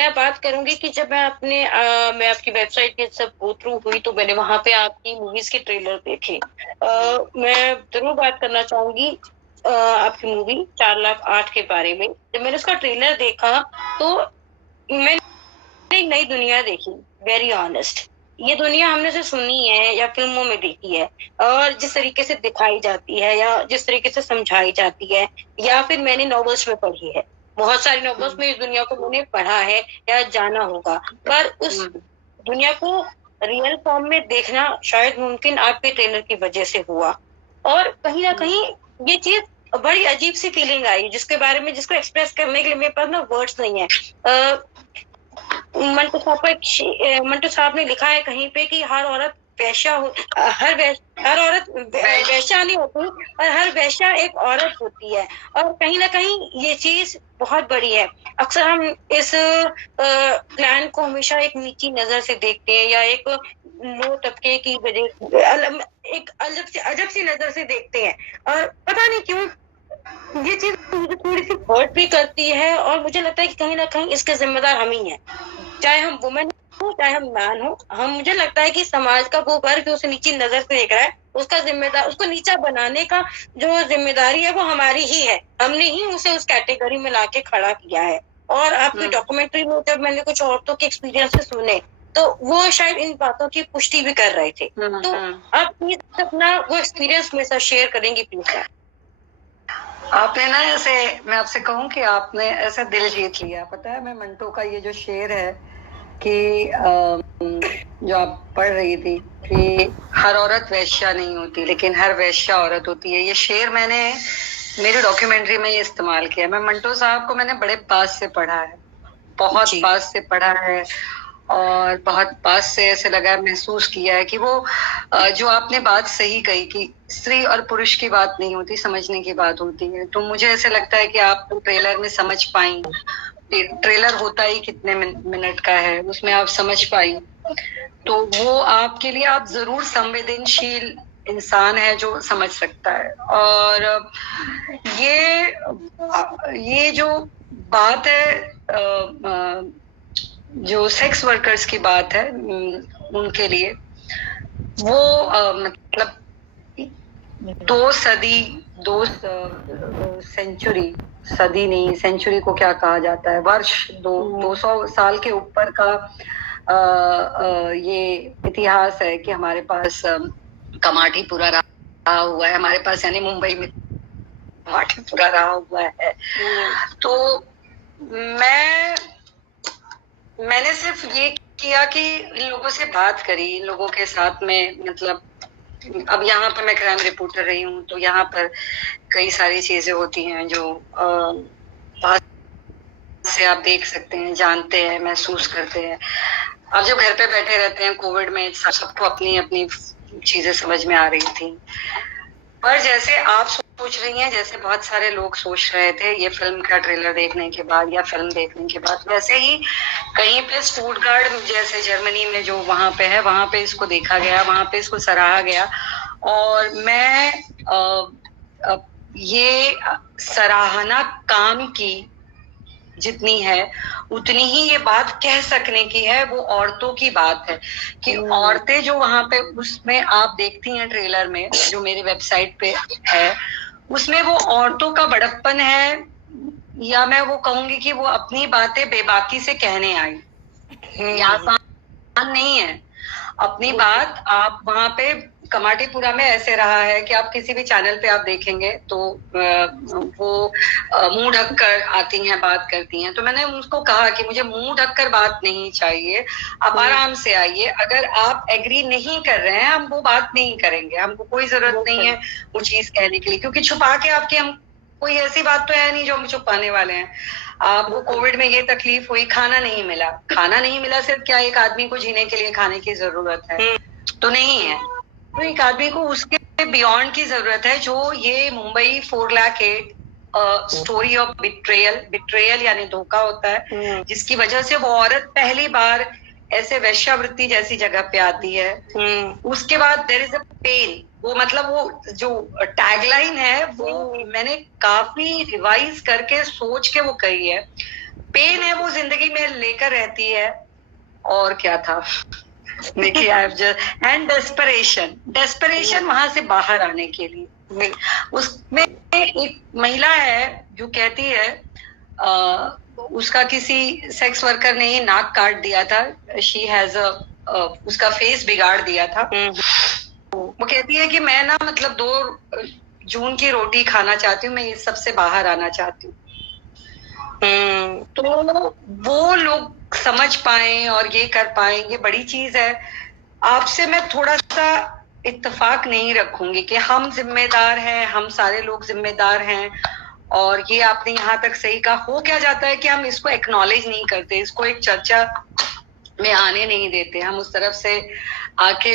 मैं बात करूंगी कि जब मैं आपकी वेबसाइट के सब गो थ्रू हुई तो मैंने वहां पे आपकी मूवीज के ट्रेलर देखे। मैं जरूर बात करना चाहूंगी आपकी मूवी 4 लाख 8 के बारे में। जब मैंने उसका ट्रेलर देखा तो मैंने एक नई दुनिया देखी। वेरी ऑनेस्ट, ये दुनिया हमने से सुनी है या फिल्मों में देखी है, और जिस तरीके से दिखाई जाती है या जिस तरीके से समझाई जाती है, या फिर मैंने नॉवेल्स में पढ़ी है। बहुत सारी नॉवेल्स में इस दुनिया को मैंने पढ़ा है या जाना होगा, पर उस दुनिया को रियल फॉर्म में देखना शायद मुमकिन आपके ट्रेलर की वजह से हुआ। और कहीं ना कहीं ये चीज बड़ी अजीब सी फीलिंग आई, जिसके बारे में जिसको एक्सप्रेस करने के लिए मेरे पास ना वर्ड्स नहीं है। मंटू साहब ने लिखा है कहीं पे कि हर औरत वैश्या हो, हर औरत वैश्या नहीं होती, और हर वैश्या एक औरत होती है। और कहीं ना कहीं ये चीज बहुत बड़ी है। अक्सर हम इस प्लान को हमेशा एक नीची नजर से देखते हैं, या एक लो तबके की वजह एक अजब सी नजर से देखते हैं। और पता नहीं क्यों ये चीज मुझे थोड़ी सी हर्ट भी करती है, और मुझे लगता है कि कहीं ना कहीं इसके जिम्मेदार हम ही हैं। चाहे हम वुमेन हो चाहे हम मैन हो, हम मुझे लगता है कि समाज का वो वर्ग जो उसे नीची नजर से देख रहा है, उसका जिम्मेदार, उसको नीचा बनाने का जो जिम्मेदारी है वो हमारी ही है। हमने ही उसे उस कैटेगरी में लाके खड़ा किया है। और आपकी डॉक्यूमेंट्री में जब मैंने कुछ औरतों के एक्सपीरियंस सुने, तो वो शायद इन बातों की पुष्टि भी कर रहे थे। तो आप प्लीज अपना वो एक्सपीरियंस मेरे साथ शेयर करेंगी प्लीज? आपने ना ऐसे, मैं आपसे कहूं कि आपने ऐसे दिल जीत लिया। पता है, मैं मंटो का ये जो शेर है कि जो आप पढ़ रही थी कि हर औरत वैश्या नहीं होती लेकिन हर वैश्या औरत होती है, ये शेर मैंने मेरी डॉक्यूमेंट्री में ये इस्तेमाल किया। मैं मंटो साहब को मैंने बड़े पास से पढ़ा है, बहुत पास से पढ़ा है, और बहुत पास से ऐसे लगा, महसूस किया है कि वो जो आपने बात सही कही कि स्त्री और पुरुष की बात नहीं होती, समझने की बात होती है। तो मुझे ऐसे लगता है कि आप ट्रेलर में समझ पाई। ट्रेलर होता ही कितने मिनट का है, उसमें आप समझ पाई, तो वो आपके लिए, आप जरूर संवेदनशील इंसान है जो समझ सकता है। और ये जो बात है, जो सेक्स वर्कर्स की बात है, उनके लिए वो मतलब 2 सदी, 2 सेंचुरी, सदी नहीं, सेंचुरी को क्या कहा जाता है, वर्ष, 200 साल के ऊपर का ये इतिहास है कि हमारे पास कमाठीपुरा रहा हुआ है, हमारे पास, यानी मुंबई में कमाठीपुरा रहा हुआ है। तो मैंने सिर्फ ये किया कि इन लोगों से बात करी, इन लोगों के साथ में, मतलब अब यहाँ पर मैं क्राइम रिपोर्टर रही हूँ, तो यहाँ पर कई सारी चीजें होती हैं जो पास से आप देख सकते हैं, जानते हैं, महसूस करते हैं। अब जब घर पे बैठे रहते हैं कोविड में, सबको अपनी अपनी चीजें समझ में आ रही थी। पर जैसे आप सोच रही हैं, जैसे बहुत सारे लोग सोच रहे थे ये फिल्म का ट्रेलर देखने के बाद या फिल्म देखने के बाद, वैसे ही कहीं पे स्टुटगार्ट जैसे जर्मनी में जो वहां पे है, वहां पे इसको देखा गया, वहां पे इसको सराहा गया। और मैं ये सराहना काम की जितनी है उतनी ही ये बात कह सकने की है, वो औरतों की बात है कि औरतें जो वहां पे, उसमें आप देखती हैं ट्रेलर में जो मेरी वेबसाइट पे है, उसमें वो औरतों का बड़प्पन है, या मैं वो कहूंगी कि वो अपनी बातें बेबाकी से कहने आई। ये आसान नहीं है। अपनी बात आप वहां पे कमाटीपुरा में ऐसे रहा है कि आप किसी भी चैनल पे आप देखेंगे तो वो मुंह ढककर आती हैं, बात करती हैं। तो मैंने उनको कहा कि मुझे मुंह ढककर बात नहीं चाहिए, आप आराम से आइए, अगर आप एग्री नहीं कर रहे हैं हम वो बात नहीं करेंगे, हमको कोई जरूरत नहीं है वो चीज कहने के लिए, क्योंकि छुपा के आपकी हम कोई ऐसी बात तो है नहीं जो हम छुपाने वाले हैं। आपको कोविड में ये तकलीफ हुई, खाना नहीं मिला, खाना नहीं मिला, सिर्फ क्या एक आदमी को जीने के लिए खाने की जरूरत है तो नहीं है, तो एक आदमी को उसके बियॉन्ड की जरूरत है, जो ये Mumbai 4 lakh 8 story of betrayal यानी धोखा होता है, जिसकी वजह से वो औरत पहली बार ऐसे वैश्यावृत्ति जैसी जगह पे आती है। उसके बाद देयर इज अ पेन, वो मतलब वो जो टैगलाइन है वो मैंने काफी रिवाइज करके सोच के वो कही है, पेन है वो जिंदगी में लेकर रहती है। और क्या था, देखिए आई जस्ट एंड डेस्परेशन वहां से बाहर आने के लिए। उसमें एक महिला है जो कहती है उसका किसी सेक्स वर्कर ने ही नाक काट दिया था, शी हैज उसका फेस बिगाड़ दिया था। वो कहती है कि मैं ना मतलब 2 जून की रोटी खाना चाहती हूँ, मैं इस सबसे बाहर आना चाहती हूँ। तो वो लोग समझ पाए और ये कर पाए, ये बड़ी चीज है। आपसे मैं थोड़ा सा इत्तेफाक नहीं रखूंगी कि हम जिम्मेदार हैं, हम सारे लोग जिम्मेदार हैं, और ये आपने यहाँ तक सही कहा। हो क्या जाता है कि हम इसको एक्नॉलेज नहीं करते, इसको एक चर्चा में आने नहीं देते, हम उस तरफ से आके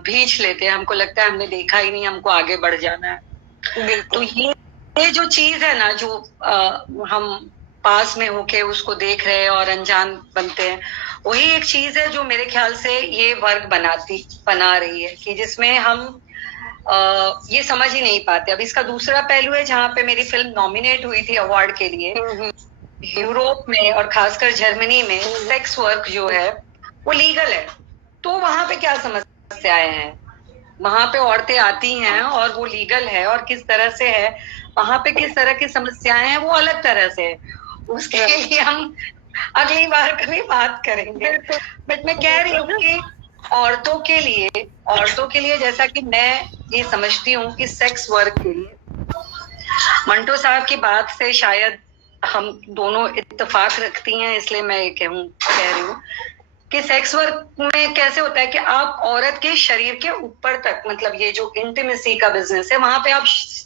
भींच लेते हैं, हमको लगता है हमने देखा ही नहीं, हमको आगे बढ़ जाना है। तो ये जो चीज है ना, जो हम पास में होके उसको देख रहे हैं और अनजान बनते हैं, वही एक चीज है जो मेरे ख्याल से ये वर्ग बना रही है, कि जिसमें हम ये समझ ही नहीं पाते। अब इसका दूसरा पहलू है जहाँ पे मेरी फिल्म नॉमिनेट हुई थी अवार्ड के लिए, यूरोप में और खासकर जर्मनी में सेक्स वर्क जो है वो लीगल है। तो वहां पे क्या समस्याएं हैं, वहां पे औरतें आती हैं और वो लीगल है, और किस तरह से है वहां पे, किस तरह की समस्याएं हैं वो अलग तरह से है। उसके लिए हम अगली बार कभी बात करेंगे। बट मैं कह रही हूँ कि औरतों के लिए जैसा कि मैं ये समझती हूँ कि सेक्स वर्क के लिए, मंटो साहब की बात से शायद हम दोनों इत्तेफाक रखती हैं, इसलिए मैं ये कह रही हूँ कि सेक्स वर्क में कैसे होता है कि आप औरत के शरीर के ऊपर तक, मतलब ये जो इंटीमेसी का बिजनेस है, वहां पे आप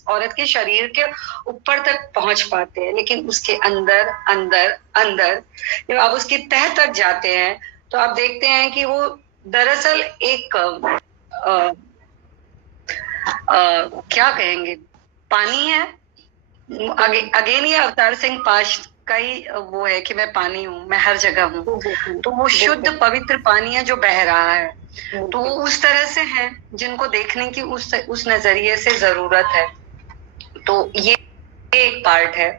औरत के शरीर के ऊपर तक पहुंच पाते हैं, लेकिन उसके अंदर अंदर अंदर जब आप उसकी तह तक जाते हैं तो आप देखते हैं कि वो दरअसल एक क्या कहेंगे, पानी है। अगेन ये अवतार सिंह पाश का ही वो है कि मैं पानी हूँ, मैं हर जगह हूँ। तो वो शुद्ध पवित्र पानी है जो बह रहा है। तो वो उस तरह से है जिनको देखने की उस नजरिए से जरूरत है। तो ये एक पार्ट है।